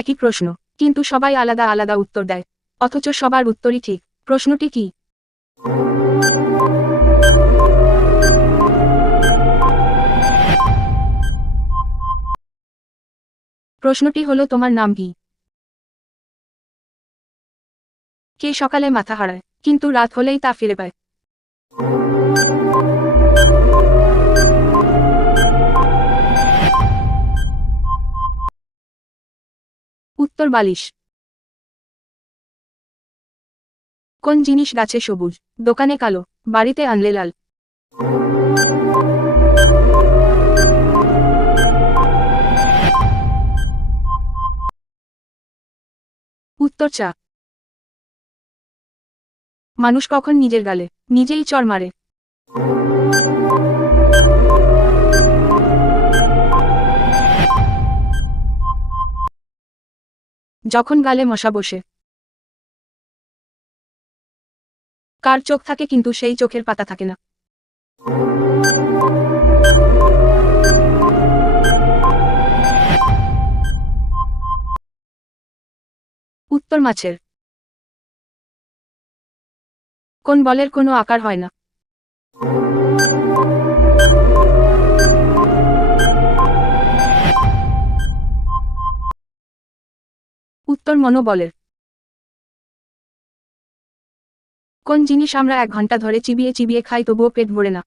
একই প্রশ্ন, কিন্তু সবাই আলাদা আলাদা উত্তর দেয়, অথচ সবার উত্তরই ঠিক। প্রশ্নটি কি? প্রশ্নটি হলো, তোমার নাম কি? কে সকালে মাথা হারায়, কিন্তু রাত হলেই তা ফিরে পায়? উত্তর বালিশ। কোন জিনিস গাছে সবুজ, দোকানে কালো, বাড়িতে আনলে লাল? উত্তর চা। মানুষ কখন নিজের গালে নিজেই চড় মারে? যখন গালে মশা বসে। কার চোখ থাকে কিন্তু সেই চোখের পাতা থাকে না? উত্তর মাছের। কোন বলের কোনো আকার হয় না? উত্তর মনোবলের। কোন জিনিস আমরা 1 ঘন্টা ধরে চিবিয়ে চিবিয়ে খাই তবুও পেট ভরে না?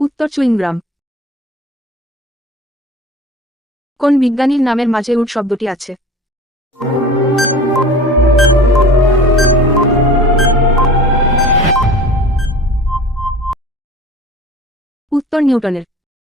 উত্তর চুইংগ্রাম। কোন বিজ্ঞানীর নামের মাঝে উট শব্দটি আছে? উত্তর নিউটনের।